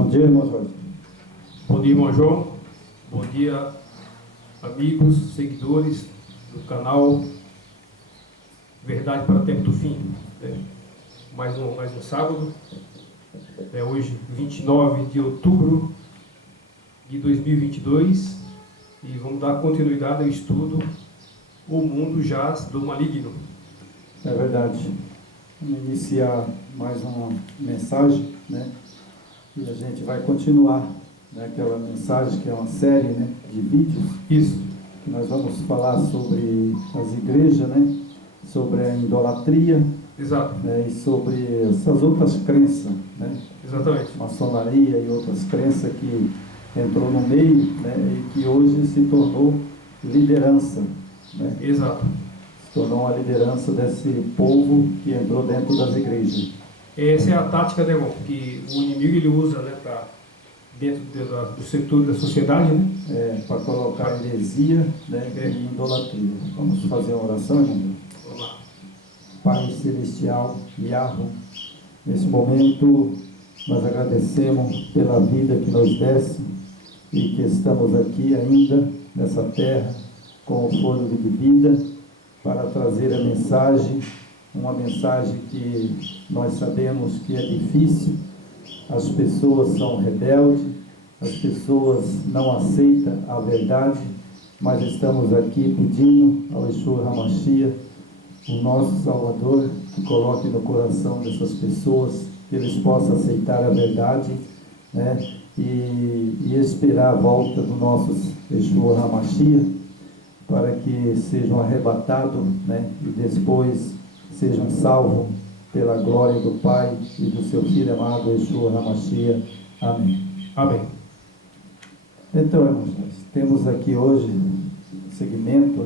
Bom dia, irmão Jorge. Bom dia, irmão João. Bom dia, amigos, seguidores do canal Verdade para o Tempo do Fim. Mais um sábado. Hoje, 29 de outubro de 2022. E vamos dar continuidade ao estudo O Mundo Jaz do Maligno. É verdade. Vamos iniciar mais uma mensagem, E a gente vai continuar, aquela mensagem que é uma série, de vídeos. Isso. Que nós vamos falar sobre as igrejas, sobre a idolatria. Exato. E sobre essas outras crenças, Exatamente. Maçonaria e outras crenças que entrou no meio, e que hoje se tornou liderança, Exato. Se tornou uma liderança desse povo que entrou dentro das igrejas. Essa é a tática, irmão? Que o inimigo ele usa, para dentro do setor da sociedade, Para colocar heresia, e idolatria. Vamos fazer uma oração, irmão? Vamos lá. Pai Celestial, Yahweh, nesse momento nós agradecemos pela vida que nos desse e que estamos aqui ainda nessa terra com o fôlego de vida para trazer a mensagem, uma mensagem que nós sabemos que é difícil, as pessoas são rebeldes, as pessoas não aceitam a verdade, mas estamos aqui pedindo ao Yeshua HaMashiach, o nosso Salvador, que coloque no coração dessas pessoas, que eles possam aceitar a verdade, e esperar a volta do nosso Yeshua HaMashiach, para que sejam arrebatados, e depois sejam salvos pela glória do Pai e do seu Filho amado Yeshua HaMashiach. Amém. Amém. Então, irmãos, nós temos aqui hoje segmento,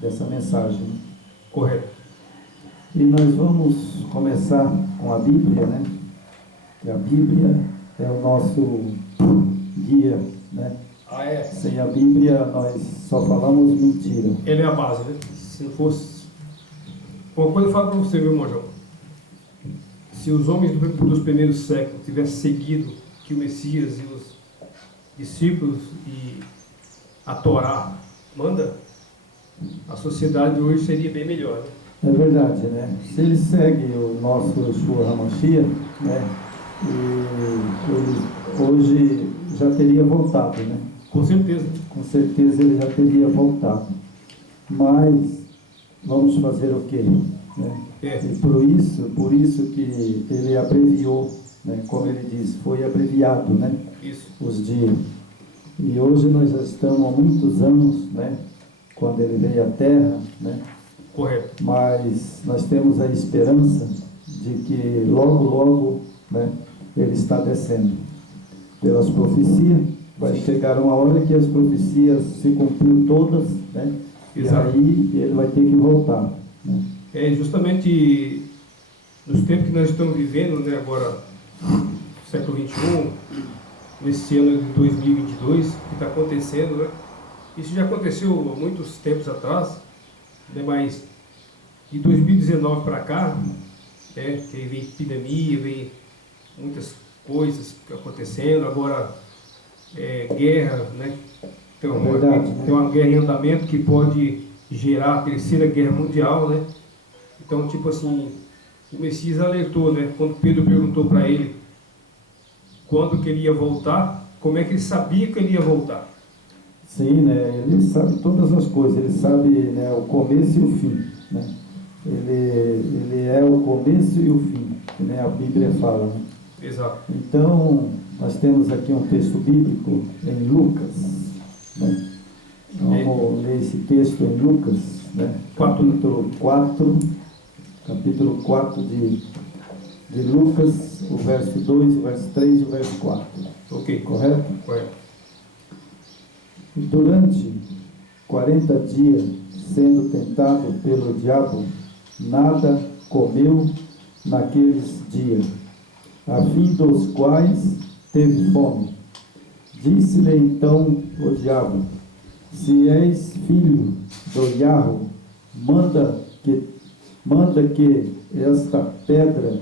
dessa mensagem. Correto. E nós vamos começar com a Bíblia, que a Bíblia é o nosso guia, Ah, é? Sem a Bíblia nós só falamos mentira. Ele é a base, Se não fosse... Uma coisa eu falo para você, meu irmão João. Se os homens dos primeiros séculos tivessem seguido que o Messias e os discípulos e a Torá manda, a sociedade hoje seria bem melhor, É verdade, Se ele segue o nosso Yeshua HaMashiach, e ele hoje já teria voltado, Com certeza. Com certeza ele já teria voltado. Mas vamos fazer o quê? E por isso que ele abreviou, como ele diz, foi abreviado, Isso. os dias. E hoje nós já estamos há muitos anos, quando ele veio à Terra, Correto. Mas nós temos a esperança de que logo, ele está descendo. Pelas profecias, vai chegar uma hora que as profecias se cumpriram todas, Exato. E aí ele vai ter que voltar. É justamente nos tempos que nós estamos vivendo, agora, século XXI, nesse ano de 2022, que está acontecendo, Isso já aconteceu há muitos tempos atrás, mas de 2019 para cá, que vem epidemia, vem muitas coisas acontecendo, agora guerra, Tem uma guerra em andamento que pode gerar a terceira guerra mundial, Então, tipo assim, o Messias alertou, Quando Pedro perguntou para ele quando que ele ia voltar, como é que ele sabia que ele ia voltar? Sim, ele sabe todas as coisas, ele sabe o começo e o fim, Ele é o começo e o fim, que a Bíblia fala, Exato. Então, nós temos aqui um texto bíblico em Lucas, Vamos ler esse texto em Lucas, capítulo 4 de Lucas, o verso 2, o verso 3 e o verso 4. Ok. Correto? Correto. Durante 40 dias, sendo tentado pelo diabo, nada comeu naqueles dias, a fim dos quais teve fome. Disse-lhe então o diabo: se és filho do Yahweh, manda que esta pedra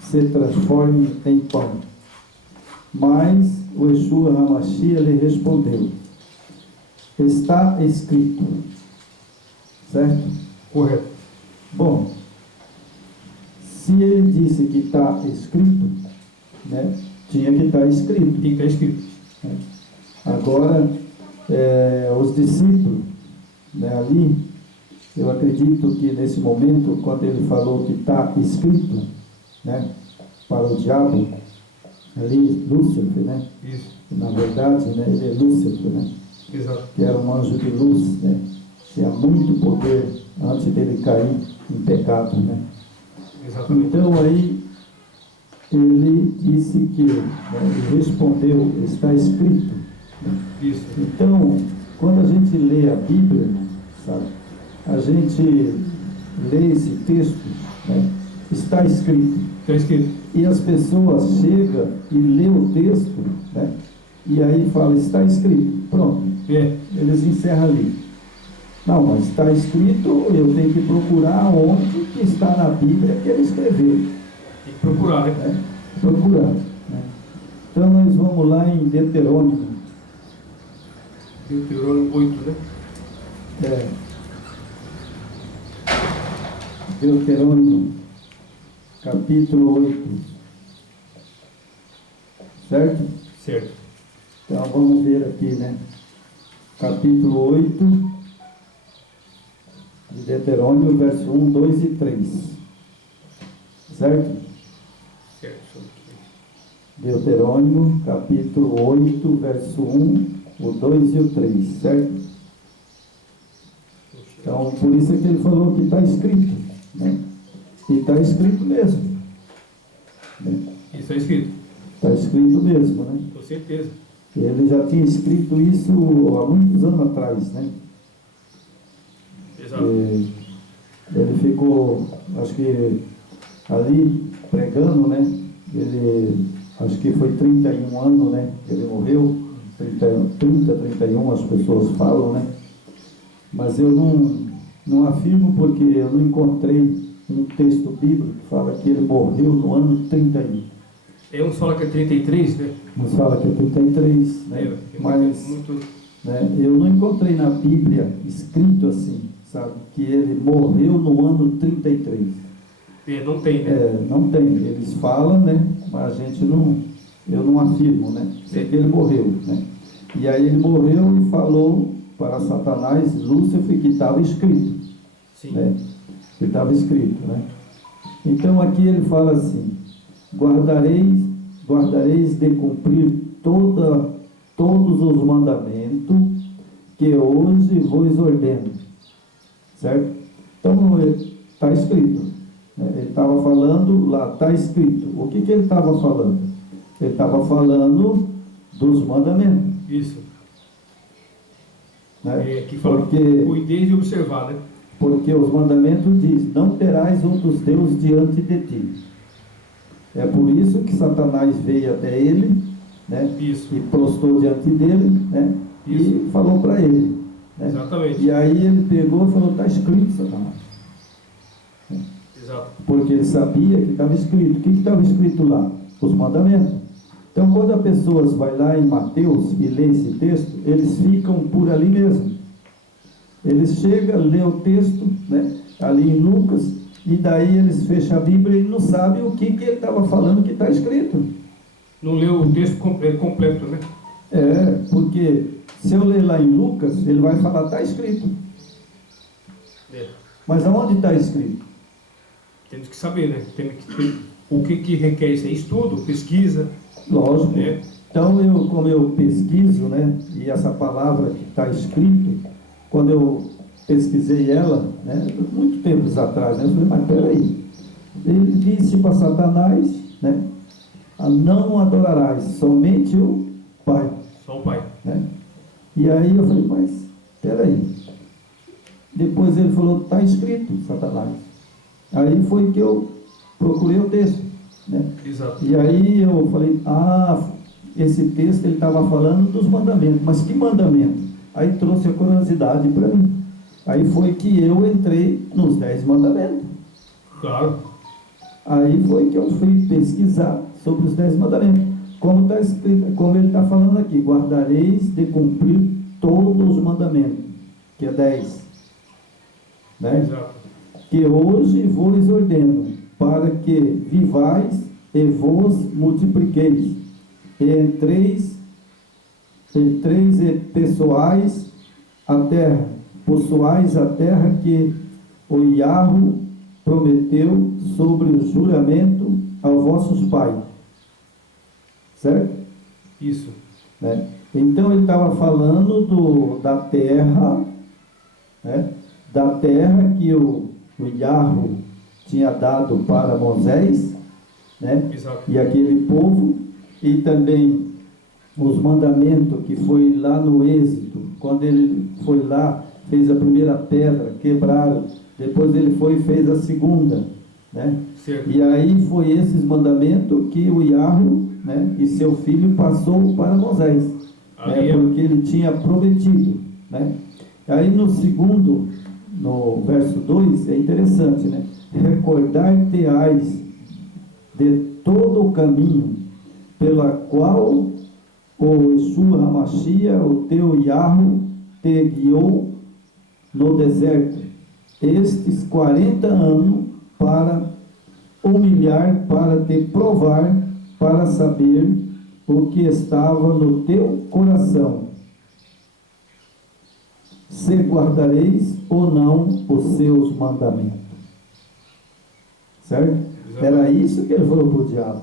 se transforme em pão. Mas o Yeshua HaMashiach lhe respondeu: está escrito. Certo? Correto. Bom, se ele disse que está escrito, né, tinha que estar escrito. Tem que estar escrito. Agora, os discípulos, né, ali, eu acredito que nesse momento, quando ele falou que está escrito, né, para o diabo, ali, Lúcifer, né? Isso. Na verdade, né, ele é Lúcifer, né? Exato. Que era um anjo de luz, né? Tinha muito poder antes dele cair em pecado, né? Exatamente. Então aí ele disse que, né, ele respondeu, está escrito. Isso. Então, quando a gente lê a Bíblia, sabe, a gente lê esse texto, né, está escrito. Está escrito. E as pessoas chegam e lê o texto, né, e aí fala, está escrito. Pronto. Eles encerram ali. Não, mas está escrito, eu tenho que procurar onde que está na Bíblia que ele escreveu. Tem que procurar, né? Procurar. Né? Então nós vamos lá em Deuteronômio. Deuteronômio 8, né? Deuteronômio, capítulo 8. Certo? Certo. Então vamos ver aqui, né? Capítulo 8 de Deuteronômio, verso 1, 2 e 3. Certo? Certo. Deuteronômio, capítulo 8, verso 1, o 2 e o 3, certo? Então, por isso é que ele falou que está escrito, né? E está escrito mesmo. Né? Isso é escrito. Está escrito mesmo, né? Com certeza. Ele já tinha escrito isso há muitos anos atrás, né? Exato. Ele ficou, acho que ali pregando, né? Ele, acho que foi 31 anos, né? Ele morreu, 31 as pessoas falam, né? Mas eu não afirmo porque eu não encontrei um texto bíblico que fala que ele morreu no ano 31. Uns fala que é 33, né? Uns falam que é 33, né? Mas muito... né, eu não encontrei na Bíblia escrito assim, sabe? Que ele morreu no ano 33. Não tem, né? Não tem. Eles falam, né? Mas a gente eu não afirmo, né? Sei que ele morreu, né? E aí ele morreu e falou para Satanás, Lúcifer, que estava escrito. Sim. Né? Que estava escrito, né? Então aqui ele fala assim: guardareis de cumprir todos os mandamentos que hoje vos ordeno. Certo? Então está escrito. Né? Ele estava falando lá, está escrito. O que ele estava falando? Ele estava falando dos mandamentos. Isso. Né? Que fala porque cuideis de observar, né? Porque os mandamentos diz: não terás outros deuses diante de ti. É por isso que Satanás veio até ele, né? Isso. E prostrou diante dele, né? Isso. E falou para ele. Né? Exatamente. E aí ele pegou e falou: está escrito, Satanás. Exato. Porque ele sabia que estava escrito. O que estava escrito lá? Os mandamentos. Então, quando a pessoa vai lá em Mateus e lê esse texto, eles ficam por ali mesmo. Eles chegam, lê o texto, né, ali em Lucas, e daí eles fecham a Bíblia e não sabem o que ele estava falando que está escrito. Não leu o texto completo, né? Porque se eu ler lá em Lucas, ele vai falar, está escrito. Mas aonde está escrito? Temos que saber, né? O que requer isso? É estudo, pesquisa. Lógico. Né? Então, como eu pesquiso, né, e essa palavra que está escrito, quando eu pesquisei ela, né, muito tempos atrás, né, eu falei, mas peraí, ele disse para Satanás, né, não adorarás, somente o Pai. Só o Pai. Né? E aí eu falei, mas peraí. Depois ele falou, está escrito, Satanás. Aí foi que eu procurei o texto. Né? Exato. E aí eu falei, esse texto ele estava falando dos mandamentos, mas que mandamento? Aí trouxe a curiosidade para mim. Aí foi que eu entrei nos 10 mandamentos. Claro. Aí foi que eu fui pesquisar sobre os 10 mandamentos. como está escrito, como ele está falando aqui, guardareis de cumprir todos os mandamentos, que é 10, né? Exato. Que hoje vos ordeno, para que vivais e vos multipliqueis, e entreis e pessoais a terra, possuais a terra que o Iahro prometeu sobre o juramento aos vossos pais. Certo? Isso. Né? Então ele estava falando da terra, né? Da terra que o Iahro tinha dado para Moisés, né? Exato. E aquele povo, e também os mandamentos que foi lá no Êxodo, quando ele foi lá, fez a primeira pedra, quebraram, depois ele foi e fez a segunda, né? Certo. E aí foi esses mandamentos que o Iahro, né, e seu filho passou para Moisés, né, porque ele tinha prometido, né? Aí no segundo, no verso 2, é interessante, né? Recordar-te-ás de todo o caminho pela qual o Yeshua HaMashiach, o teu Iahro, te guiou no deserto, estes 40 anos, para humilhar, para te provar, para saber o que estava no teu coração, se guardareis ou não os seus mandamentos. Certo? Era isso que ele falou para o diabo.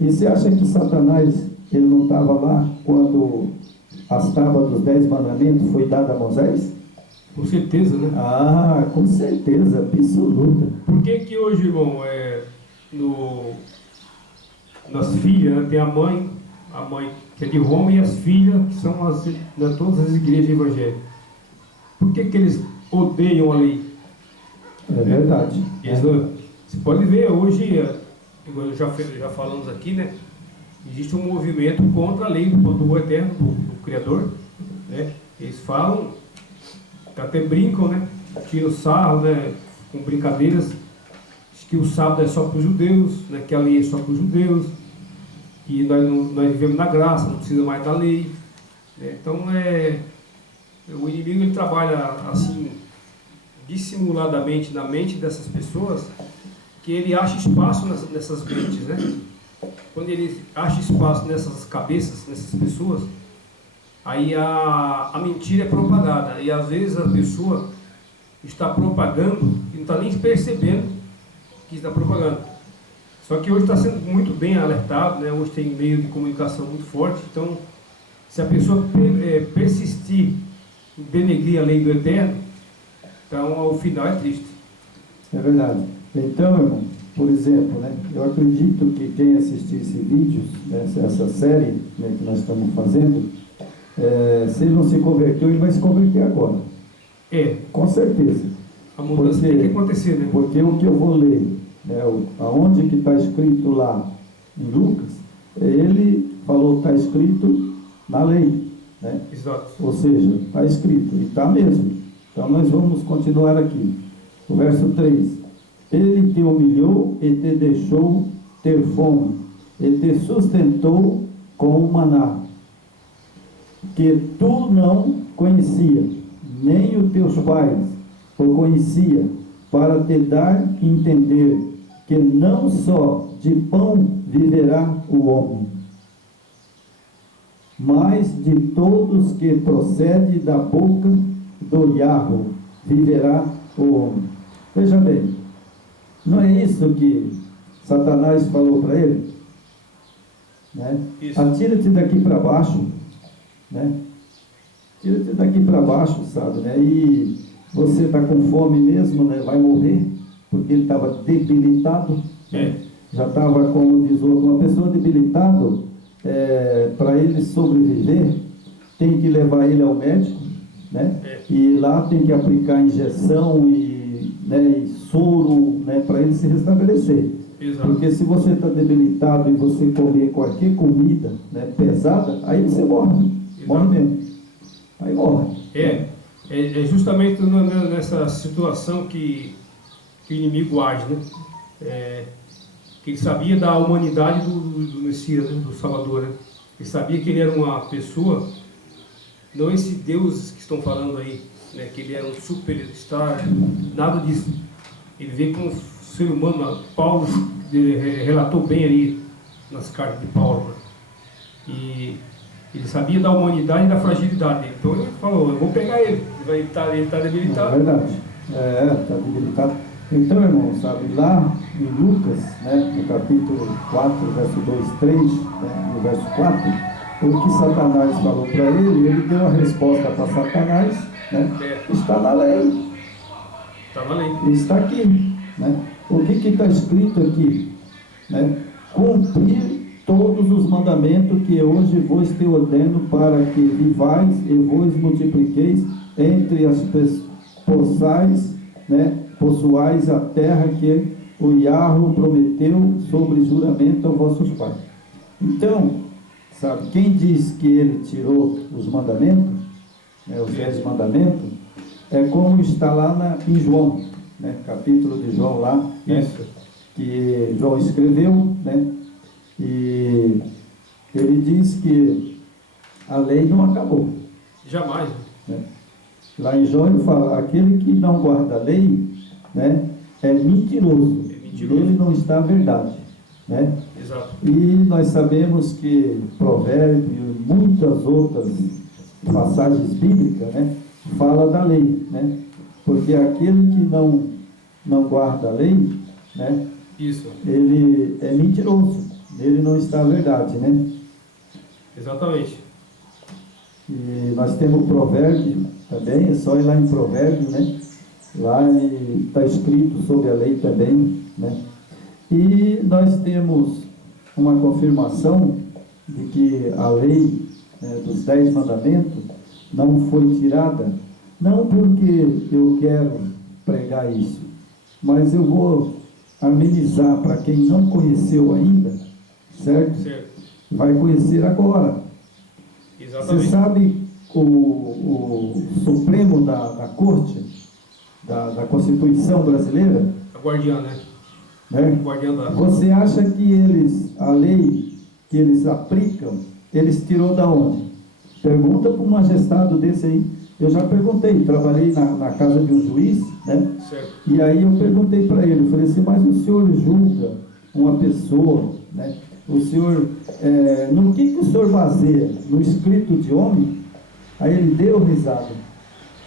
E você acha que Satanás, ele não estava lá quando as tábuas dos 10 mandamentos foi dada a Moisés? Com certeza, né? Ah, com certeza, absoluta. Por que hoje, irmão, nas filhas, né, tem a mãe que é de Roma, e as filhas que são todas as igrejas evangélicas? Por que eles odeiam a lei? É verdade. Você pode ver hoje, já falamos aqui, né? Existe um movimento contra a lei do Eterno, do Criador, né? Eles falam, até brincam, né? Tiram sarro, né? Com brincadeiras, que o sábado é só para os judeus, né? Que a lei é só para os judeus, que nós vivemos na graça, não precisa mais da lei, né? Então o inimigo, ele trabalha assim dissimuladamente na mente dessas pessoas, que ele acha espaço nessas mentes, né? Quando ele acha espaço nessas cabeças, nessas pessoas, aí a mentira é propagada, e às vezes a pessoa está propagando e não está nem percebendo que está propagando. Só que hoje está sendo muito bem alertado, né? Hoje tem meio de comunicação muito forte, então se a pessoa persistir em denegrir a lei do Eterno, então ao final é triste. É verdade. Então, irmão, por exemplo, né, eu acredito que quem assistir esse vídeo, essa série, né, que nós estamos fazendo, se ele não se converteu, ele vai se converter agora. Com certeza. A mudança tem que acontecer, né? Porque o que eu vou ler, né, aonde que está escrito lá em Lucas, ele falou que está escrito na lei, né? Exato. Ou seja, está escrito, e está mesmo. Então nós vamos continuar aqui. O verso 3. Ele te humilhou e te deixou ter fome, e te sustentou com o maná, que tu não conhecia, nem os teus pais o conhecia, para te dar a entender que não só de pão viverá o homem, mas de todos que procede da boca do Iahro viverá o homem. Veja bem, não é isso que Satanás falou para ele? Né? Atira-te daqui para baixo, né? Tira-te daqui para baixo, sabe, né? E você está com fome mesmo, né? Vai morrer, porque ele estava debilitado, né? Já estava, como diz outro, uma pessoa debilitada, para ele sobreviver, tem que levar ele ao médico, né? E lá tem que aplicar injeção e soro, né, para ele se restabelecer. Exato. Porque se você está debilitado e você comer qualquer comida, né, pesada, aí você morre. Exato. Morre mesmo. Aí morre. É justamente nessa situação que o inimigo age, né? que ele sabia da humanidade do Messias, né? Do Salvador, né? Ele sabia que ele era uma pessoa, não esse Deus que estão falando aí, né? Que ele era um superstar, nada disso. Ele veio como ser humano. Paulo relatou bem ali nas cartas de Paulo, né? E ele sabia da humanidade e da fragilidade dele. Então ele falou, eu vou pegar ele, ele está debilitado. É verdade, está debilitado. Então, irmão, sabe, lá em Lucas, né, no capítulo 4, verso 2, 3, né, no verso 4, o que Satanás falou para ele deu a resposta para Satanás, né, está na lei. Está na lei. Está aqui, né? O que está escrito aqui? Né? Cumprir todos os mandamentos que hoje vos te ordeno, para que vivais e vos multipliqueis entre as possais, né? Possuais a terra que o Yahweh prometeu sobre juramento aos vossos pais. Então, sabe, quem diz que ele tirou os mandamentos, né, os 10 mandamentos, é como está lá em João, né, capítulo de João lá, né, que João escreveu, né, e ele diz que a lei não acabou. Jamais. Né? Lá em João ele fala, aquele que não guarda a lei, né, é mentiroso. Nele não está a verdade. Né? Exato. E nós sabemos que Provérbios e muitas outras passagens bíblicas, né, fala da lei, né? Porque aquele que não guarda a lei, né, isso, ele é mentiroso, nele não está a verdade, né? Exatamente. E nós temos o provérbio também, é só ir lá em Provérbio, né? Lá está escrito sobre a lei também, né? E nós temos uma confirmação de que a lei, né, dos 10 mandamentos não foi tirada, não porque eu quero pregar isso, mas eu vou amenizar para quem não conheceu ainda, certo? Vai conhecer agora. Exatamente. Você sabe o Supremo da Corte, da Constituição brasileira? A guardiã, né? Guardiã da... Você acha que a lei que eles aplicam, eles tirou da onde? Pergunta para um magistrado desse aí. Eu já perguntei, trabalhei na casa de um juiz, né? Certo. E aí eu perguntei para ele, eu falei assim, mas o senhor julga uma pessoa, né? O senhor, no que o senhor baseia? No escrito de homem? Aí ele deu risada.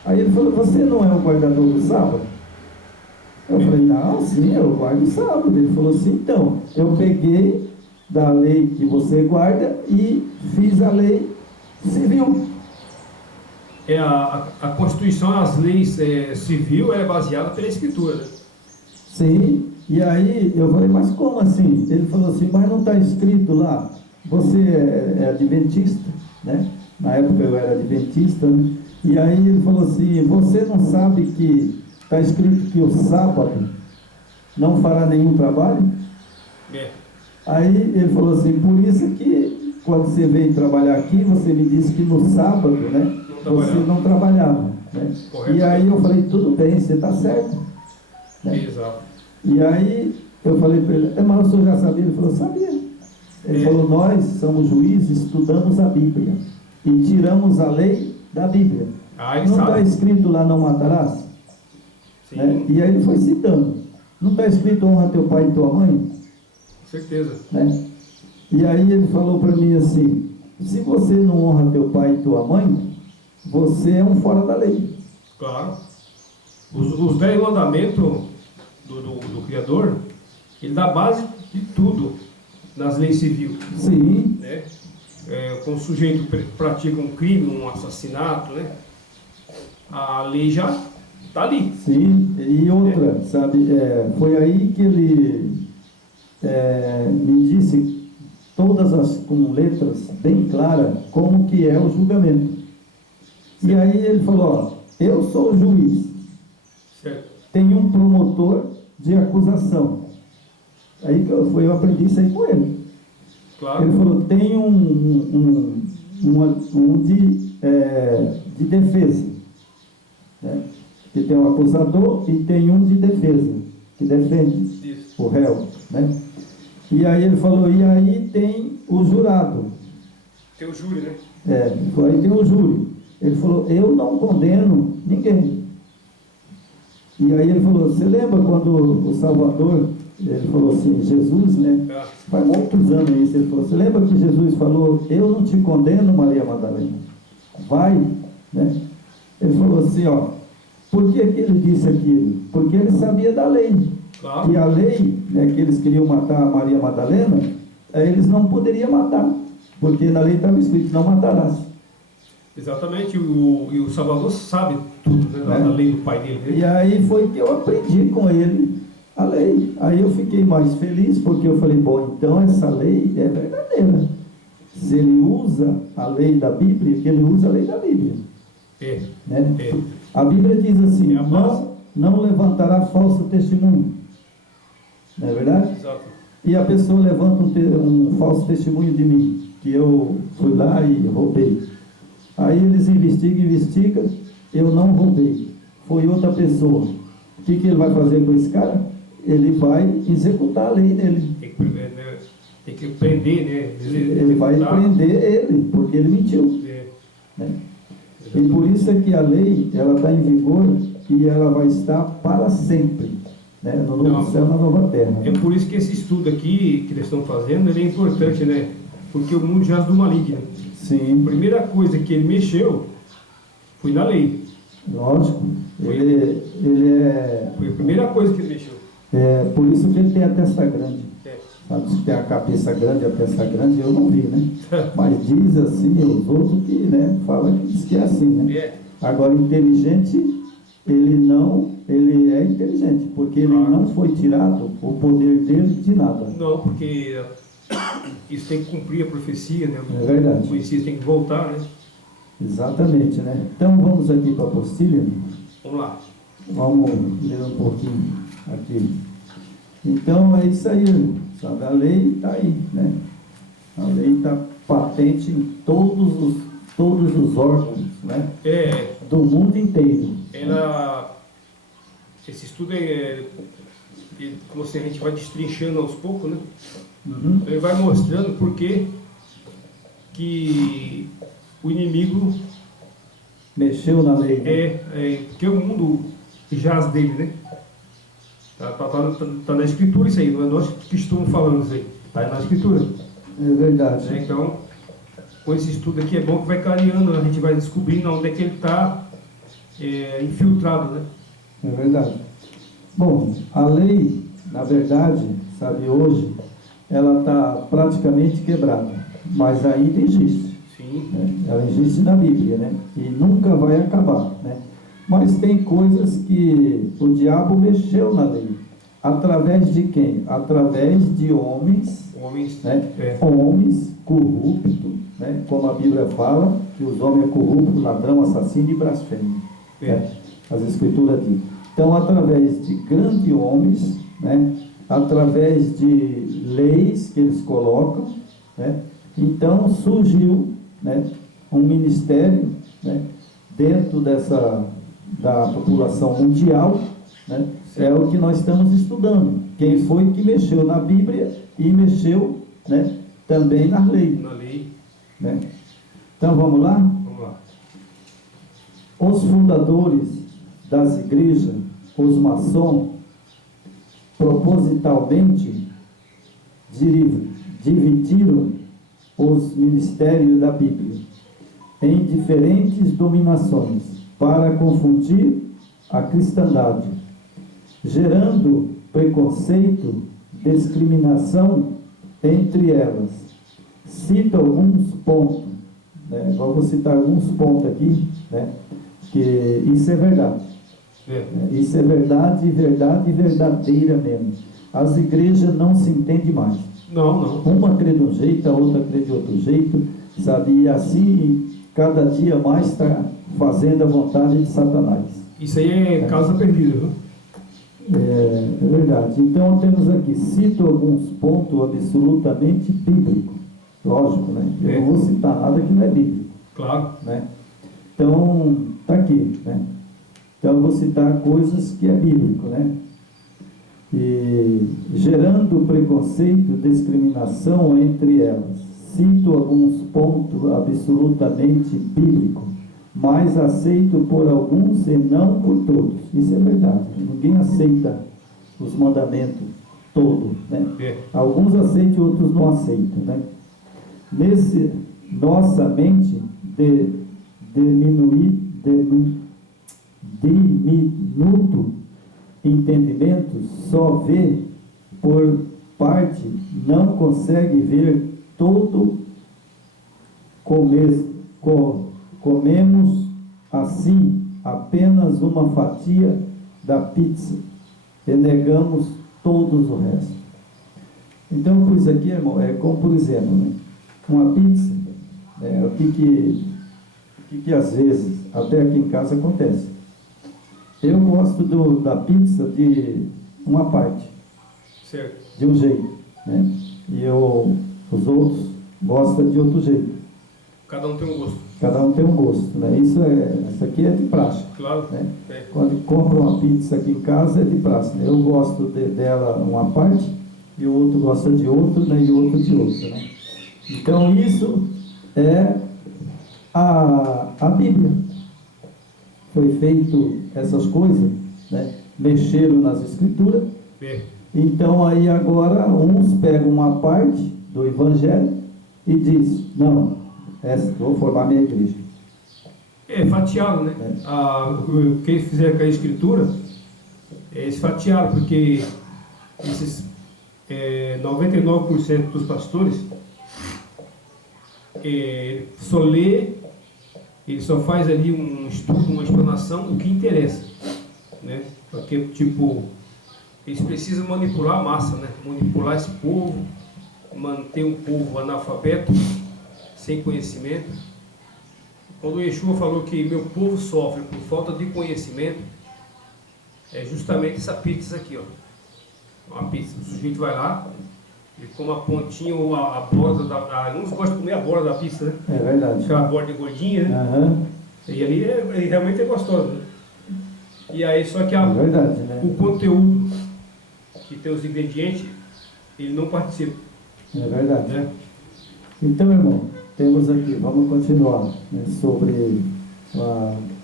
Aí ele falou, você não é o guardador do sábado? Eu falei, não, sim, eu guardo o sábado. Ele falou assim, então, eu peguei da lei que você guarda e fiz a lei civil. A Constituição, as leis civil é baseada pela Escritura, né? Sim, e aí eu falei, mas como assim? Ele falou assim, mas não está escrito lá, você é adventista, né? Na época eu era adventista, né? E aí ele falou assim, você não sabe que está escrito que o sábado não fará nenhum trabalho? Aí ele falou assim, por isso que quando você veio trabalhar aqui, você me disse que no sábado, né, você não trabalhava, né? E aí eu falei, tudo bem, você está certo, né? Exato. E aí eu falei para ele, mas o senhor já sabia? Ele falou, sabia. Ele falou, nós somos juízes, estudamos a Bíblia e tiramos a lei da Bíblia. Não está escrito lá, não matarás? Né? E aí ele foi citando, não está escrito honra teu pai e tua mãe? Com certeza. Né? E aí ele falou para mim assim, se você não honra teu pai e tua mãe, você é um fora da lei. Claro. Os 10 mandamentos do Criador, ele dá base de tudo nas leis civis. Sim. Né? Quando o sujeito pratica um crime, um assassinato, né? A lei já está ali. Sim, e outra, sabe, foi aí que ele me disse todas com letras bem claras como que é o julgamento. E aí ele falou, ó, eu sou o juiz, certo. Tem um promotor de acusação. Aí eu aprendi isso aí com ele. Claro. Ele falou, tem um de defesa, né? Que tem um acusador e tem um de defesa, que defende o réu, né? E aí ele falou, e aí tem o jurado. Tem o júri, né? Aí tem o júri. Ele falou, eu não condeno ninguém. E aí ele falou, você lembra quando o Salvador, ele falou assim, Jesus, né? Faz muitos anos isso, ele falou, você lembra que Jesus falou, eu não te condeno, Maria Madalena? Vai, né? Ele falou assim, ó, por que que ele disse aquilo? Porque ele sabia da lei. Claro. E a lei, né, que eles queriam matar a Maria Madalena, eles não poderiam matar, porque na lei estava escrito, não matarás. Exatamente, e o Salvador sabe tudo, né, da lei do pai dele. Né? E aí foi que eu aprendi com ele a lei. Aí eu fiquei mais feliz, porque eu falei, bom, então essa lei é verdadeira. Se ele usa a lei da Bíblia, que ele usa a lei da Bíblia. Né? A Bíblia diz assim, não levantará falso testemunho. Não é verdade? Exato. E a pessoa levanta um falso testemunho de mim, que eu fui lá e roubei. Aí eles investigam, eu não roubei, foi outra pessoa. O que ele vai fazer com esse cara? Ele vai executar a lei dele. Tem que prender, né? Ele vai prender ele, porque ele mentiu. Né? E por isso é que a lei, ela está em vigor e ela vai estar para sempre. Né? No novo céu, na nova terra. É por isso que esse estudo aqui, que eles estão fazendo, ele é importante, né? Porque o mundo jaz do maligno. Sim. A primeira coisa que ele mexeu foi na lei. Lógico. Ele foi a primeira coisa que ele mexeu. Por isso que ele tem a testa grande. Sabe, se tem a cabeça grande, a testa grande, eu não vi, né? Mas diz assim, os outros que, né, falam que diz que é assim, né? Agora, inteligente, ele é inteligente, porque ele não foi tirado o poder dele de nada. Não, porque isso tem que cumprir a profecia, né? É verdade. O Messias tem que voltar, né? Exatamente, né? Então vamos aqui para a apostila. Vamos lá. Vamos ler um pouquinho aqui. Então é isso aí, sabe? A lei está aí, né? A lei está patente em todos os órgãos, né? Do mundo inteiro. Esse estudo como assim, a gente vai destrinchando aos poucos, né? Uhum. Ele vai mostrando por que o inimigo mexeu na lei. Né? Porque o mundo jaz dele, né? Tá na escritura isso aí, não é nós que estamos falando isso aí, está na escritura. É verdade. Então, com esse estudo aqui é bom que vai clareando, a gente vai descobrindo onde é que ele está infiltrado, né? É verdade. Bom, a lei, na verdade, sabe, hoje, ela está praticamente quebrada, mas ainda existe. Sim. Né? Ela existe na Bíblia, né? E nunca vai acabar, né? Mas tem coisas que o diabo mexeu na lei. Através de quem? Através de homens, né? Homens corruptos, né? Como a Bíblia fala, que os homens é corrupto, ladrão, assassino e blasfemo. Né? As Escrituras dizem. Então, através de grandes homens, né? Através de leis que eles colocam, né? Então surgiu, né, um ministério, né, dentro da população mundial, né, é o que nós estamos estudando. Quem foi que mexeu na Bíblia e mexeu, né, também na lei. Na lei. Né? Então vamos lá? Vamos lá. Os fundadores das igrejas, os maçons, propositalmente dividiram os ministérios da Bíblia em diferentes dominações para confundir a cristandade, gerando preconceito, discriminação entre elas. Cito alguns pontos, né? Vou citar alguns pontos aqui, né? Que isso é verdade. Isso é verdade verdadeira mesmo. As igrejas não se entendem mais. Não. Uma crê de um jeito, a outra crê de outro jeito, sabe? E assim, cada dia mais está fazendo a vontade de Satanás. Isso aí é causa perdida, viu? É verdade. Então temos aqui, cito alguns pontos absolutamente bíblicos. Lógico, né? Eu não vou citar nada que não é bíblico. Claro. Né? Então, está aqui, né? Então eu vou citar coisas que é bíblico, né? e gerando preconceito, discriminação entre elas. Cito alguns pontos absolutamente bíblicos, mas aceito por alguns e não por todos. Isso é verdade. Ninguém aceita os mandamentos todos, né? Alguns aceitam, outros não aceitam, né? Nossa mente diminuto entendimento só vê por parte, não consegue ver todo. Comemos assim apenas uma fatia da pizza e negamos todos o resto. Então, por isso aqui, irmão, é como, por exemplo, né, uma pizza, o que às vezes, até aqui em casa acontece. Eu gosto da pizza de uma parte, certo, de um jeito, né? E os outros gostam de outro jeito. Cada um tem um gosto. Cada um tem um gosto, né? Isso aqui é de praxe. Claro. Né? Quando compra uma pizza aqui em casa é de praxe, né? Eu gosto dela uma parte e o outro gosta de outro, né? E o outro de outra, né? Então isso é a Bíblia. Foi feito essas coisas, né? Mexeram nas escrituras. Então aí agora uns pegam uma parte do evangelho e diz, não, vou formar minha igreja. É fatiado, né? Quem fizer com a escritura, eles fatiaram, porque esses 99% dos pastores só lê, ele só faz ali um estudo, uma explanação do que interessa, né? Porque, tipo, eles precisam manipular a massa, né? Manipular esse povo, manter um povo analfabeto, sem conhecimento. Quando o Yeshua falou que meu povo sofre por falta de conhecimento, é justamente essa pizza aqui, ó. Uma pizza. O sujeito vai lá, ele come a pontinha ou a borda uns gostam de comer a borda da pizza, né? É verdade. Aquela borda gordinha, né? Uhum. E ali realmente é gostoso, né? E aí, só que é verdade, né? o conteúdo que tem os ingredientes, ele não participa. É verdade. Né? Então, irmão, temos aqui, vamos continuar, né, sobre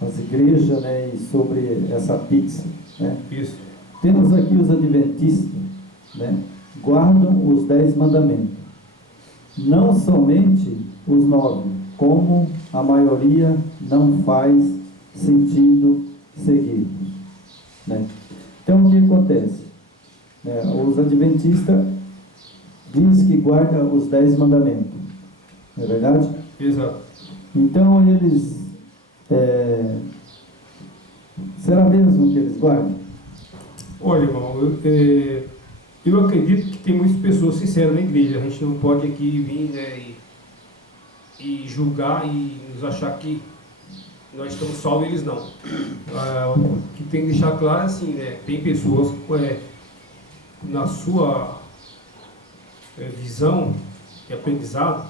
as igrejas, né, e sobre essa pizza, né? Isso. Temos aqui os adventistas, né, guardam os 10 mandamentos, não somente os 9, como a maioria não faz sentido seguir, né? Então o que acontece? Os adventistas dizem que guardam os 10 mandamentos, não é verdade? Exato. Então eles, será mesmo que eles guardam? Olha, irmão, eu acredito que tem muitas pessoas sinceras na igreja. A gente não pode aqui vir, né, e julgar e nos achar que nós estamos salvos e eles não. O que tem que deixar claro é assim, né, tem pessoas que, na sua visão e aprendizado,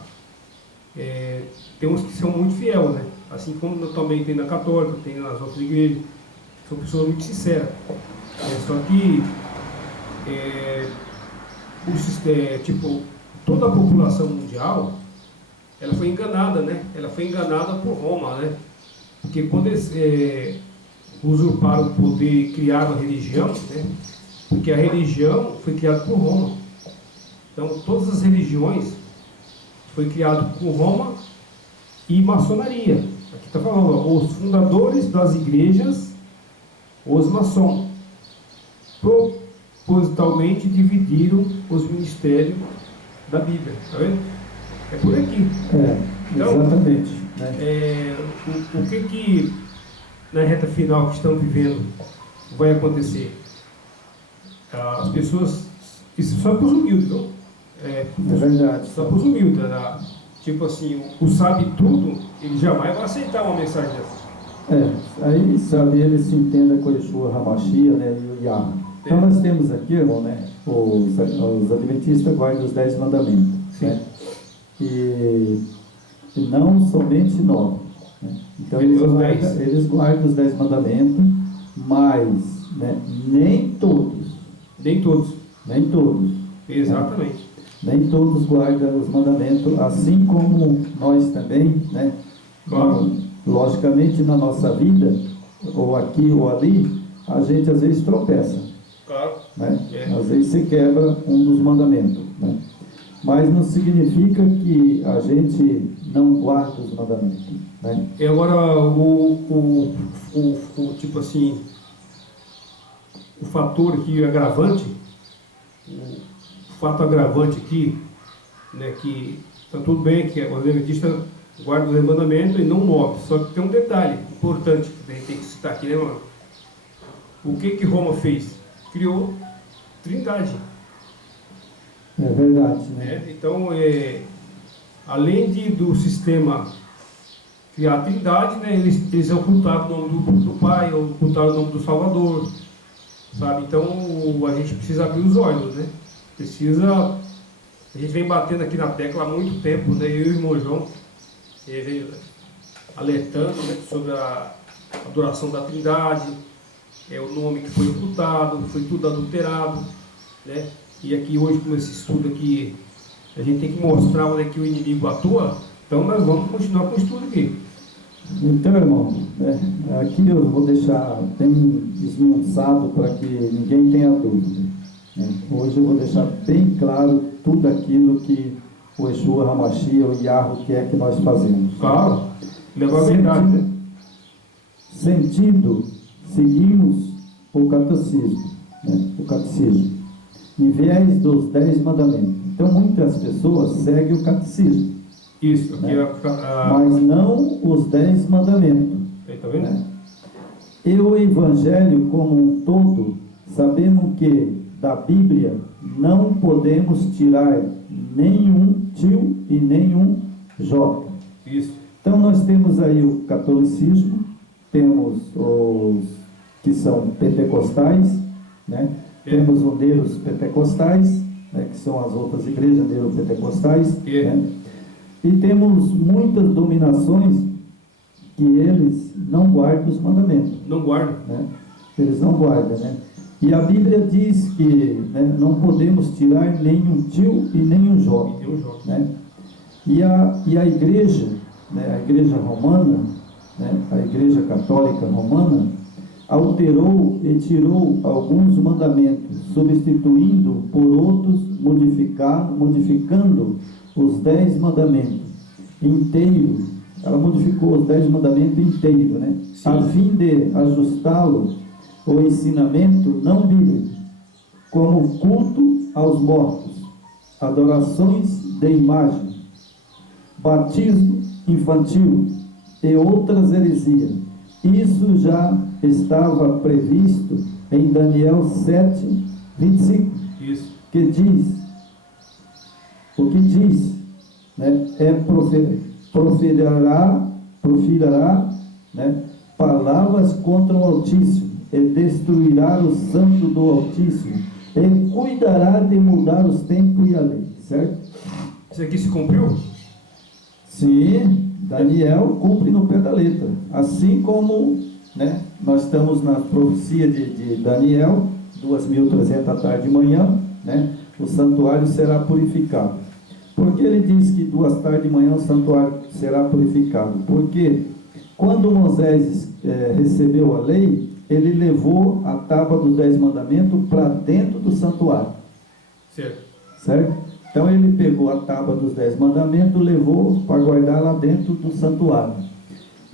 tem uns que são muito fiéis, né? Assim como também tem na católica, tem nas outras igrejas, são pessoas muito sinceras. Só que tipo, toda a população mundial, ela foi enganada, né? Ela foi enganada por Roma, né? Porque quando eles usurparam o poder e criaram a religião, né? Porque a religião foi criada por Roma. Então, todas as religiões foi criado por Roma e maçonaria. Aqui está falando, ó, os fundadores das igrejas, os maçons, propositalmente dividiram os ministérios da Bíblia. Está vendo? É por aqui. Então, exatamente. O que na reta final que estão vivendo vai acontecer? As pessoas, isso só para os humildes, não? É verdade. Só para os humildes, né? Tipo assim, o sabe tudo, ele jamais vai aceitar uma mensagem dessa. Aí, sabe, ele se entenda com Yeshua HaMashiach, né, e o Yah. Então nós temos aqui, irmão, né, os adventistas guardam os 10 mandamentos, né? E não somente 9, né? Então eles guardam os 10 mandamentos, mas, né, nem todos Nem todos. Nem todos. Exatamente. Nem todos guardam os mandamentos, assim como nós também, né? Claro. Logicamente, na nossa vida, ou aqui ou ali, a gente às vezes tropeça, Claro. né? É. Às vezes se quebra um dos mandamentos, né? Mas não significa que a gente não guarda os mandamentos, né? E agora, tipo assim, o fator aqui agravante, o fato agravante aqui, né, que está tudo bem que o adventista guarda os mandamentos e não move, só que tem um detalhe importante que a gente tem que citar aqui, né, mano? O que Roma fez? Criou Trindade. É verdade, né? Né? Então, além do sistema criar a Trindade, né, eles ocultaram o nome do Pai, ocultaram o nome do Salvador, sabe? Então, a gente precisa abrir os olhos, né? A gente vem batendo aqui na tecla há muito tempo, né? Eu e o irmão João, vem alertando, né, sobre a adoração da Trindade, o nome que foi ocultado, foi tudo adulterado, né? E aqui hoje, com esse estudo aqui, a gente tem que mostrar onde é que o inimigo atua, então nós vamos continuar com o estudo aqui. Então, irmão, aqui eu vou deixar bem esmiuçado para que ninguém tenha dúvida, né? Hoje eu vou deixar bem claro tudo aquilo que o Yeshua HaMashiach, o Yahweh, quer que nós fazemos. Claro, levar a verdade, né? Sentido, seguimos o catecismo, né? O catecismo, em vez dos 10 mandamentos. Então, muitas pessoas seguem o catecismo. Isso, aqui né? Mas não os 10 mandamentos. Aí, tá vendo? Né? E o Evangelho como um todo, sabemos que da Bíblia não podemos tirar nenhum tio e nenhum J. Isso. Então nós temos aí o catolicismo, temos os que são pentecostais, né? Temos os neros pentecostais, né? Que são as outras igrejas neropentecostais, né? E temos muitas dominações que eles não guardam os mandamentos. Não guardam. Né? Eles não guardam, né? E a Bíblia diz que, né, não podemos tirar nenhum tio e nenhum Jó. Né? E a igreja, né, a igreja romana, né, a igreja católica romana, alterou e tirou alguns mandamentos, substituindo por outros, modificando os 10 mandamentos inteiros. Ela modificou os 10 mandamentos inteiros, né? A fim de ajustá-lo ao ensinamento não bíblico, como culto aos mortos, adorações de imagem, batismo infantil e outras heresias. Isso já estava previsto em Daniel 7, 25, Isso. Que diz, o que diz, né, proferirá, né, palavras contra o Altíssimo, e destruirá o santo do Altíssimo, e cuidará de mudar os tempos e a lei, certo? Isso aqui se cumpriu? Sim, Daniel cumpre no pé da letra, assim como, né, nós estamos na profecia de Daniel, 2.300 à tarde e manhã, né, o santuário será purificado. Por que ele diz que 2 tarde e manhã o santuário será purificado? Porque quando Moisés recebeu a lei, ele levou a tábua dos 10 mandamentos para dentro do santuário. Certo? Então ele pegou a tábua dos 10 mandamentos, levou para guardar lá dentro do santuário.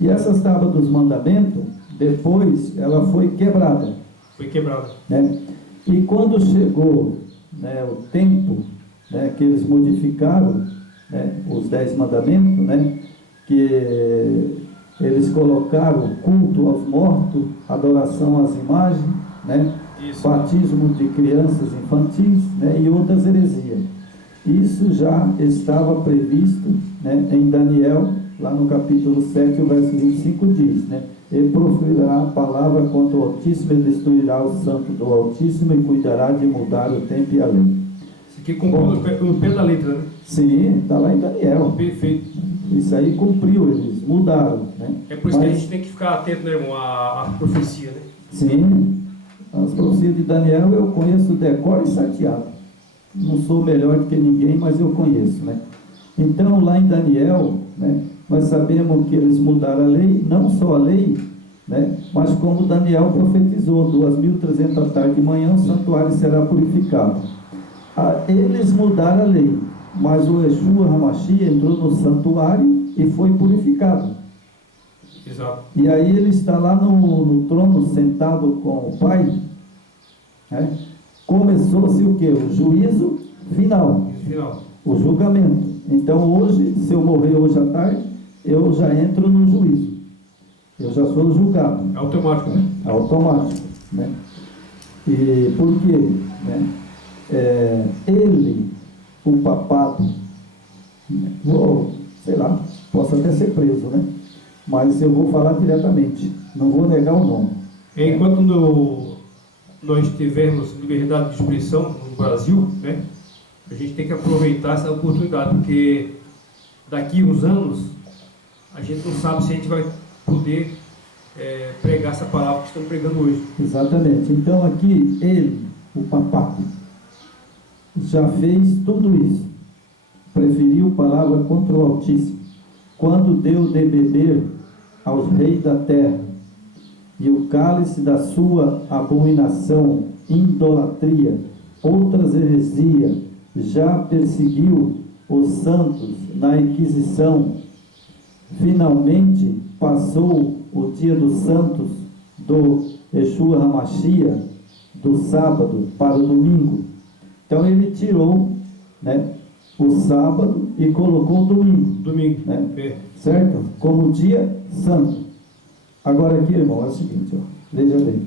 E essas tábuas dos mandamentos, depois ela foi quebrada. Foi quebrada. Né? E quando chegou, né, o tempo, né, que eles modificaram, né, os 10 mandamentos, né, que eles colocaram culto aos mortos, adoração às imagens, né, batismo de crianças infantis, né, e outras heresias. Isso já estava previsto, né, em Daniel, lá no capítulo 7, o verso 25 diz, né, e proferirá a palavra contra o Altíssimo e destruirá o santo do Altíssimo e cuidará de mudar o tempo e a lei. Isso aqui cumpriu no pé da letra, né? Sim, está lá em Daniel. Perfeito. Isso aí cumpriu, eles mudaram, né? É por isso que a gente tem que ficar atento, né, irmão, à profecia, né? Sim, As profecias de Daniel eu conheço decor e salteado. Não sou melhor do que ninguém, mas eu conheço, né? Então, lá em Daniel, né, nós sabemos que eles mudaram a lei, não só a lei, né, mas como Daniel profetizou, 2300 da tarde de manhã, o santuário será purificado. Eles mudaram a lei, mas o Yeshua HaMashiach entrou no santuário e foi purificado. Exato. E aí ele está lá no trono, sentado com o Pai, né? Começou-se o que? O juízo final, o julgamento. Então hoje, se eu morrer hoje à tarde, eu já entro no juízo, eu já sou julgado. É automático, né? É automático, né? E por quê? Né? Ele, o papado, sei lá, posso até ser preso, né? Mas eu vou falar diretamente, não vou negar o nome. Enquanto nós tivermos liberdade de expressão no Brasil, né, a gente tem que aproveitar essa oportunidade, porque daqui uns anos a gente não sabe se a gente vai poder pregar essa palavra que estamos pregando hoje. Exatamente. Então aqui ele, o papado, já fez tudo isso. Preferiu palavra contra o Altíssimo, quando deu de beber aos reis da terra, e o cálice da sua abominação, idolatria, outras heresias, já perseguiu os santos na Inquisição. Finalmente passou o dia dos santos do Yeshua HaMashiach, do sábado para o domingo. Então ele tirou, né, o sábado e colocou o domingo, né, certo? Como dia santo. Agora aqui, irmão, é o seguinte, ó, veja bem,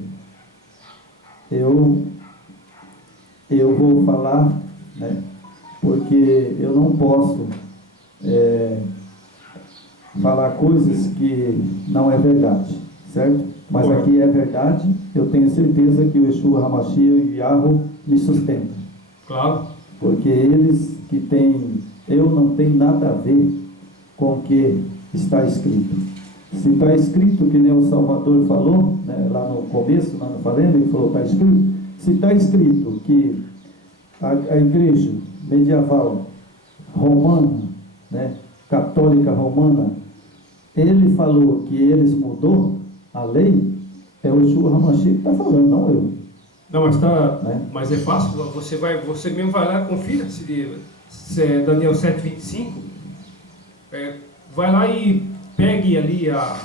eu vou falar, né, porque eu não posso falar coisas que não é verdade, certo? Mas aqui é verdade, eu tenho certeza que o Yeshua HaMashiach e o Yahweh me sustentam. Claro. Porque eles que têm, eu não tenho nada a ver com o que está escrito. Se está escrito, que nem o Salvador falou, né, lá no começo, lá no Falando, ele falou, está escrito. Se está escrito que a igreja medieval romana, né, católica romana, ele falou que eles mudou a lei, é o Yeshua HaMashiach que está falando, não eu. Não, mas né? Mas é fácil, você mesmo vai lá e confira se é Daniel 7:25, vai lá e pegue ali a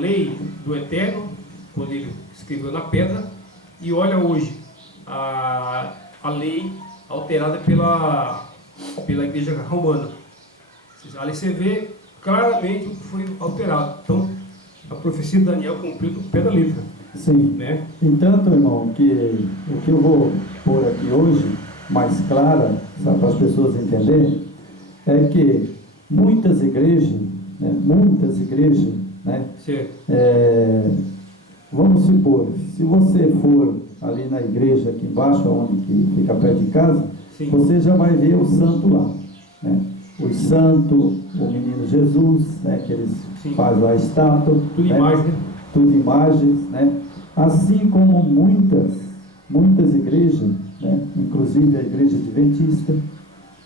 lei do Eterno, quando ele escreveu na pedra, e olha hoje a lei alterada pela igreja romana. Ali você vê claramente o que foi alterado. Então, a profecia de Daniel cumpriu do pé da letra. Sim. Né? Entanto, irmão, que o que eu vou pôr aqui hoje, mais clara, para as pessoas entenderem, é que muitas igrejas, né, vamos supor, se você for ali na igreja aqui embaixo, onde que fica perto de casa, sim, você já vai ver o santo lá, né? Os santos, o menino Jesus, né, que eles, sim, fazem lá a estátua, tudo, né? Imagem, tudo imagens, né? Assim como muitas igrejas, né, inclusive a igreja adventista,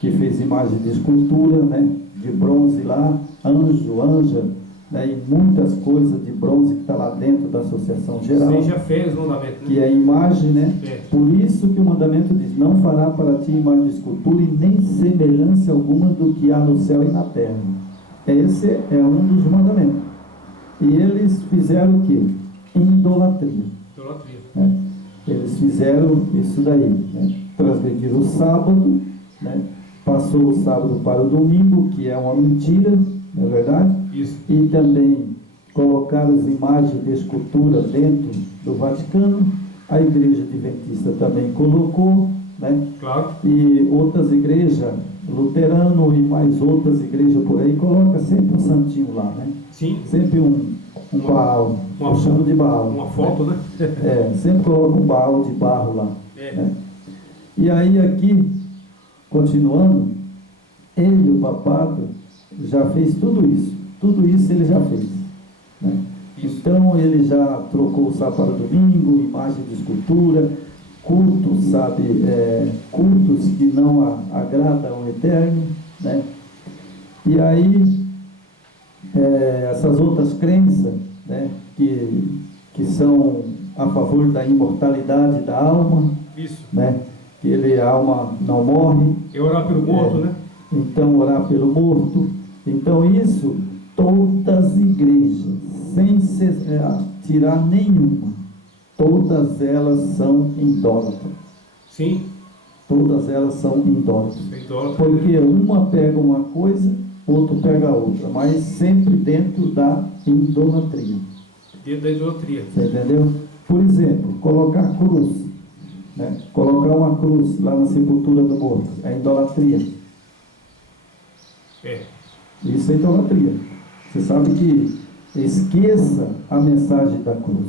que fez imagem de escultura, né, de bronze lá, anjo, anja, né, e muitas coisas de bronze que está lá dentro da associação geral. Você já fez o mandamento, né? Que é imagem, né? Por isso que o mandamento diz, não fará para ti imagem de escultura e nem semelhança alguma do que há no céu e na terra. Esse é um dos mandamentos. E eles fizeram o quê? Idolatria. Né? Eles fizeram isso daí, né? Transgrediram o sábado, né? Passou o sábado para o domingo, que é uma mentira, não é verdade? Isso. E também colocaram as imagens de escultura dentro do Vaticano. A igreja adventista também colocou, né? Claro. E outras igrejas, luterano e mais outras igrejas por aí, coloca sempre um santinho lá, né? Sim. Sempre um Baal, eu chamo de Baal. Uma foto, né? Sempre coloca um Baal de barro lá. Né? E aí aqui, continuando, ele, o papado, já fez tudo isso ele já fez. Né? Isso. Então ele já trocou o sábado para domingo, imagem de escultura, cultos, sabe, cultos que não agradam ao Eterno, né? E aí, essas outras crenças, né, que são a favor da imortalidade da alma, Isso. né, que a alma não morre. É orar pelo morto, né? Então, orar pelo morto. Então, isso, todas as igrejas, sem tirar nenhuma, todas elas são idólatras. Sim. Todas elas são idólatras. Idólatra. Porque uma pega uma coisa, outro pega a outra, mas sempre dentro da idolatria. Dentro da idolatria. Você entendeu? Por exemplo, colocar cruz, né? Colocar uma cruz lá na sepultura do morto, é idolatria. Isso é idolatria. Você sabe que esqueça a mensagem da cruz.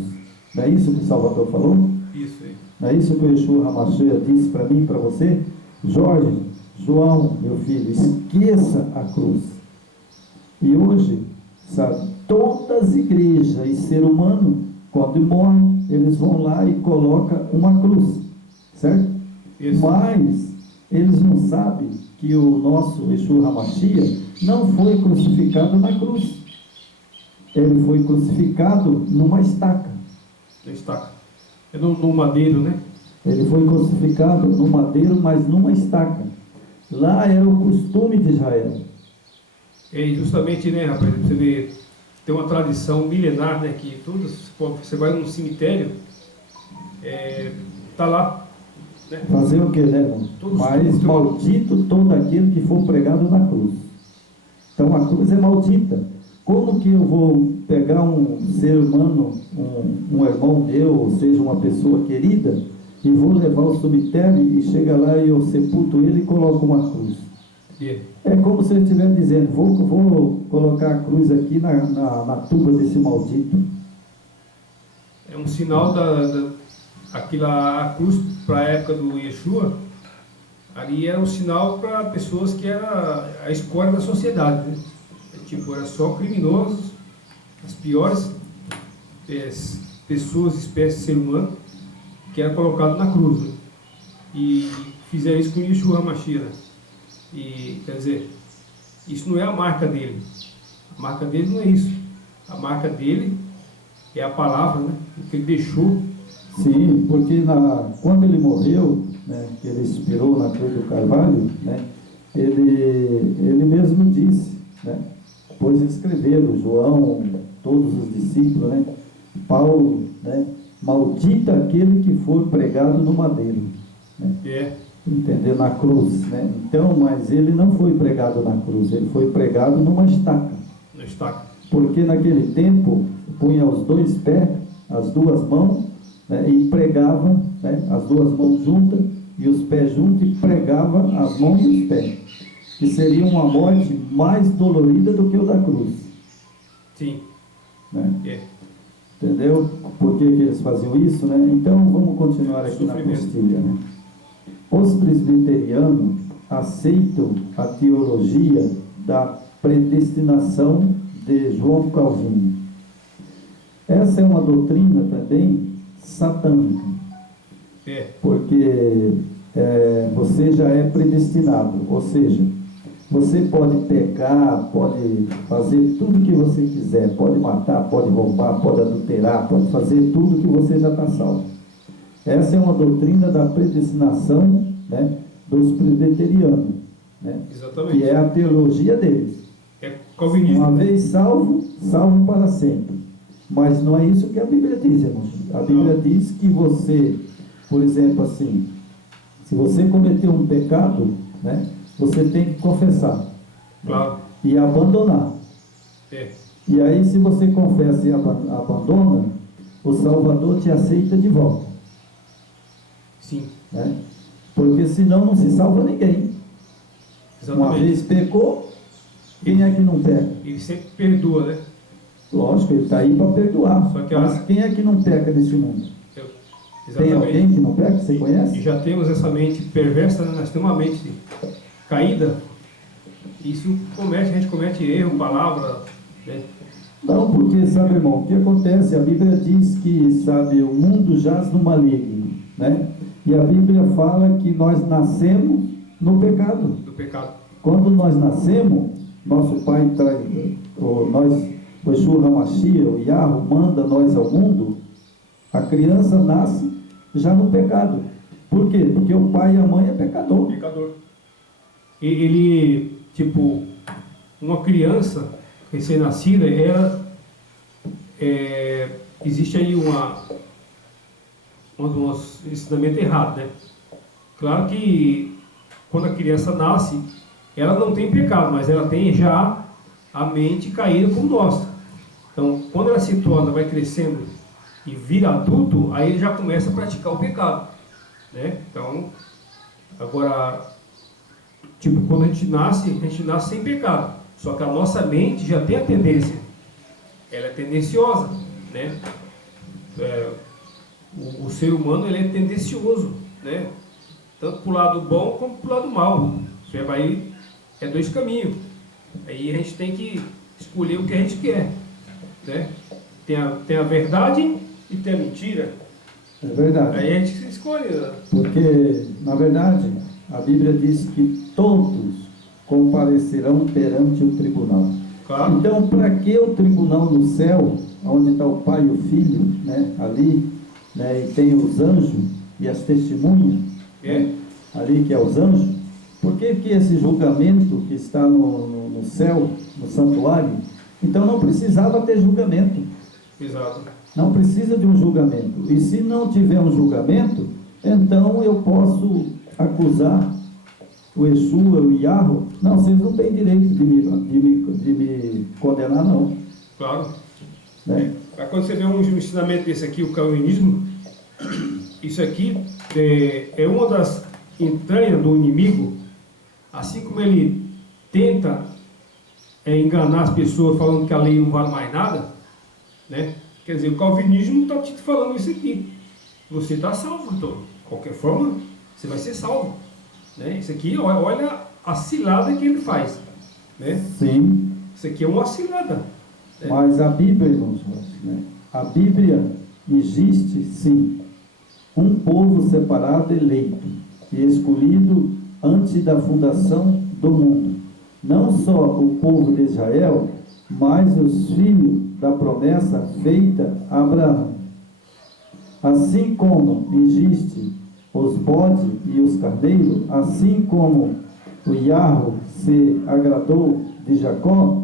Não é isso que o Salvador falou? Isso aí. Não é isso que o Yeshua HaMashiach disse para mim e para você? Jorge, João, meu filho, esqueça a cruz. E hoje, sabe, todas as igrejas e ser humano, quando morrem, eles vão lá e colocam uma cruz, certo? Isso. Mas eles não sabem que o nosso Yeshua HaMashiach não foi crucificado na cruz. Ele foi crucificado numa estaca. Na estaca. É no madeiro, né? Ele foi crucificado no madeiro, mas numa estaca. Lá era o costume de Israel. E justamente, né, rapaz, você vê, tem uma tradição milenar, né, que você vai num cemitério, tá lá, né? Fazer o que, né, irmão? Mas maldito todo aquele que for pregado na cruz. Então a cruz é maldita. Como que eu vou pegar um ser humano, um irmão meu, ou seja, uma pessoa querida, e vou levar ao cemitério e chega lá e eu sepulto ele e coloco uma cruz? É como se eu estivesse dizendo, vou colocar a cruz aqui na tumba desse maldito. É um sinal a cruz para a época do Yeshua, ali era um sinal para pessoas que era a escória da sociedade, né? Tipo, era só criminosos, as piores pessoas, espécies de ser humano, que era colocado na cruz, né? E fizeram isso com o Yeshua HaMashiach, né? E, quer dizer, isso não é a marca dele. A marca dele não é isso. A marca dele é a palavra, né? O que ele deixou. Sim, porque quando ele morreu, né, que ele expirou na cruz do Carvalho, né, ele mesmo disse, né, depois escreveram, João, todos os discípulos, né, Paulo, né, maldito aquele que for pregado no madeiro, né, entendeu? Na cruz, né? Então, mas ele não foi pregado na cruz, ele foi pregado numa estaca. Na estaca. Porque naquele tempo punha os dois pés, as duas mãos, né, e pregava, né, as duas mãos juntas e os pés juntos, e pregava as mãos e os pés, que seria uma morte mais dolorida do que o da cruz. Sim. Né? Entendeu? Por que eles faziam isso, né? Então vamos continuar aqui na postilha, né? Os presbiterianos aceitam a teologia da predestinação de João Calvino. Essa é uma doutrina também satânica, porque você já é predestinado, ou seja, você pode pecar, pode fazer tudo que você quiser, pode matar, pode roubar, pode adulterar, pode fazer tudo que você já está salvo. Essa é uma doutrina da predestinação, né, dos presbiterianos, né, exatamente, que é a teologia deles. É calvinismo. Uma vez salvo, salvo para sempre. Mas não é isso que a Bíblia diz, irmãos. A Bíblia diz que você, por exemplo, assim, se você cometeu um pecado, né, você tem que confessar, claro, e abandonar. E aí, se você confessa e abandona, o Salvador te aceita de volta. Sim. Né? Porque senão não se salva ninguém. Exatamente. Uma vez pecou, quem é que não peca? Ele sempre perdoa, né? Lógico, ele está aí para perdoar. Só que mas quem é que não peca nesse mundo? Tem alguém que não peca? Você conhece? E já temos essa mente perversa, né? Nós temos uma mente caída. Isso a gente comete erro, palavra, né? Não, porque, sabe, irmão, o que acontece? A Bíblia diz que, sabe, o mundo jaz no maligno, né? E a Bíblia fala que nós nascemos no pecado. Do pecado. Quando nós nascemos, nosso pai traz, o Yeshua HaMashiach, o Yahweh, manda nós ao mundo, a criança nasce já no pecado. Por quê? Porque o pai e a mãe é pecador. Pecador. Ele, tipo, uma criança recém-nascida, existe aí um ensinamento errado, né? Claro que quando a criança nasce, ela não tem pecado, mas ela tem já a mente caída como nossa. Então, quando ela se torna, vai crescendo e vira adulto, aí ele já começa a praticar o pecado, né? Então, agora, tipo, quando a gente nasce sem pecado. Só que a nossa mente já tem a tendência, ela é tendenciosa, né? O ser humano, ele é tendencioso, né? Tanto para o lado bom como para o lado mal. Você vai, é dois caminhos. Aí a gente tem que escolher o que a gente quer, né? Tem a verdade e tem a mentira. É verdade. Aí a gente escolhe. Porque, na verdade, a Bíblia diz que todos comparecerão perante o tribunal. Claro. Então, para que o tribunal no céu, onde está o pai e o filho, né, ali, né, e tem os anjos e as testemunhas, né, ali que é os anjos, por que esse julgamento que está no céu, no santuário, então não precisava ter julgamento. Exato. Não precisa de um julgamento. E se não tiver um julgamento, então eu posso acusar o Yeshua, o Yahweh. Não, vocês não têm direito de me condenar, não. Claro. Né? Quando você vê um ensinamento desse aqui, o calvinismo, isso aqui é uma das entranhas do inimigo, assim como ele tenta enganar as pessoas falando que a lei não vale mais nada, né? Quer dizer, o calvinismo está te falando isso aqui. Você está salvo, então, de qualquer forma, você vai ser salvo. Né? Isso aqui, olha a cilada que ele faz. Né? Sim. Isso aqui é uma cilada. Né? Mas a Bíblia, irmãos, né? A Bíblia existe, sim, um povo separado, eleito e escolhido antes da fundação do mundo. Não só o povo de Israel, mas os filhos da promessa feita a Abraão. Assim como existe os bodes e os carneiros, assim como o Yahweh se agradou de Jacó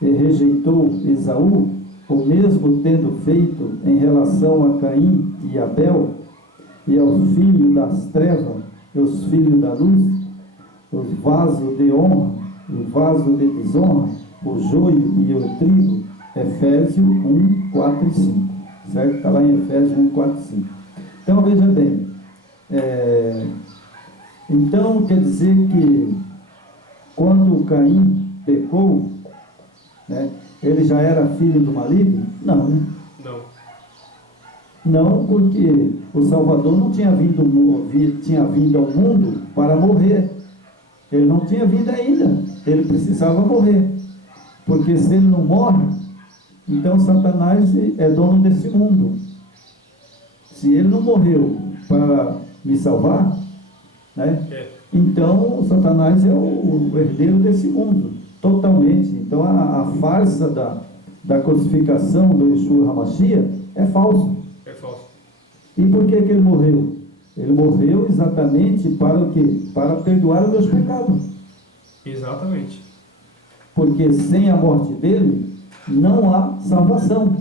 e rejeitou Esaú, o mesmo tendo feito em relação a Caim e Abel, e aos filhos das trevas e os filhos da luz, os vasos de honra e vasos de desonra, o joio e o trigo. Efésios 1, 4 e 5. Certo? Está lá em Efésios 1, 4 e 5. Então, veja bem. Então, quer dizer que quando Caim pecou, né, ele já era filho do maligno? Não. Não. Não, porque o Salvador não tinha vindo ao mundo para morrer. Ele não tinha vindo ainda. Ele precisava morrer. Porque se ele não morre, então Satanás é dono desse mundo. Se ele não morreu para me salvar, né? Então Satanás é o herdeiro desse mundo, totalmente. Então a farsa da crucificação do Yeshua HaMashiach é falso. É falso. E por que ele morreu? Ele morreu exatamente para o quê? Para perdoar os meus pecados. Exatamente. Porque sem a morte dele, não há salvação.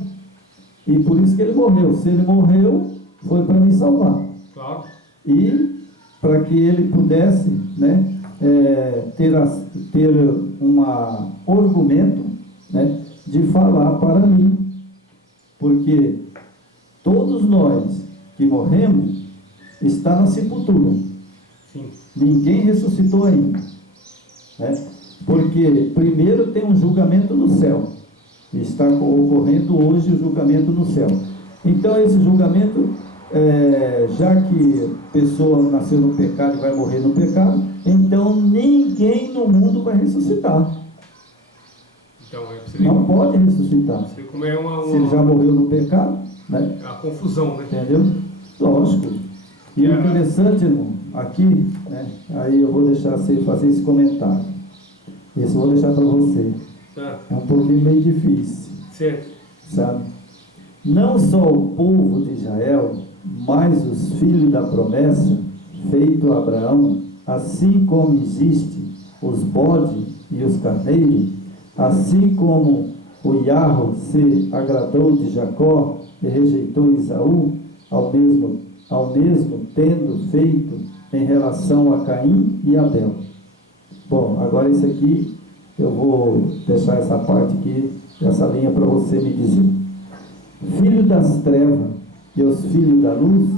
E por isso que ele morreu. Se ele morreu, foi para me salvar. Claro. E para que ele pudesse, né, ter um argumento, né, de falar para mim. Porque todos nós que morremos, está na sepultura. Sim. Ninguém ressuscitou ainda. Né? Porque primeiro tem um julgamento no céu. Está ocorrendo hoje o julgamento no céu. Então esse julgamento, já que a pessoa nasceu no pecado e vai morrer no pecado, então ninguém no mundo vai ressuscitar. Então Não pode ressuscitar. Você vê como é Se ele já morreu no pecado, né? a confusão, né? Entendeu? Lógico. E o interessante, irmão, aqui, né? Aí eu vou deixar você fazer esse comentário. Esse eu vou deixar para você. Tá. É um pouquinho meio difícil, Certo. sabe? Não só o povo de Israel, mas os filhos da promessa, feito a Abraão, assim como existem os bodes e os carneiros, assim como o Yahweh se agradou de Jacó e rejeitou Esaú, ao mesmo tendo feito em relação a Caim e Abel. Bom, agora isso aqui, eu vou deixar essa parte aqui, essa linha para você me dizer. Filho das trevas e os filhos da luz,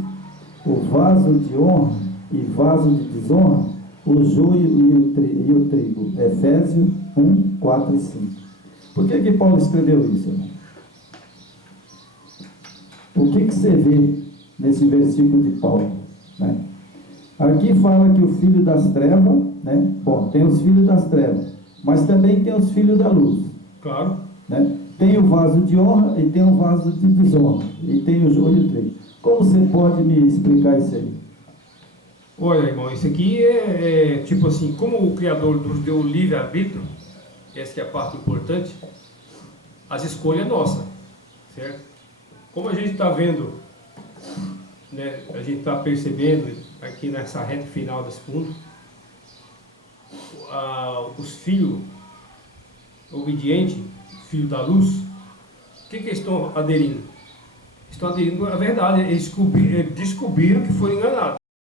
o vaso de honra e vaso de desonra, o joio e o trigo. Efésios 1, 4 e 5. Por que Paulo escreveu isso, irmão? O que você vê nesse versículo de Paulo, né? Aqui fala que o filho das trevas, né? Bom, tem os filhos das trevas, mas também tem os filhos da luz. Claro. Né? Tem o vaso de honra e tem o vaso de desonra. E tem o joio e o trigo. Como você pode me explicar isso aí? Olha, irmão, isso aqui é tipo assim, como o Criador nos deu o livre-arbítrio, essa é a parte importante, as escolhas nossas, certo? Como a gente está vendo, né, a gente está percebendo aqui nessa reta final desse mundo, os filhos obedientes, filhos da luz, o que eles estão aderindo? Estão aderindo à verdade, eles descobriram que foram enganados.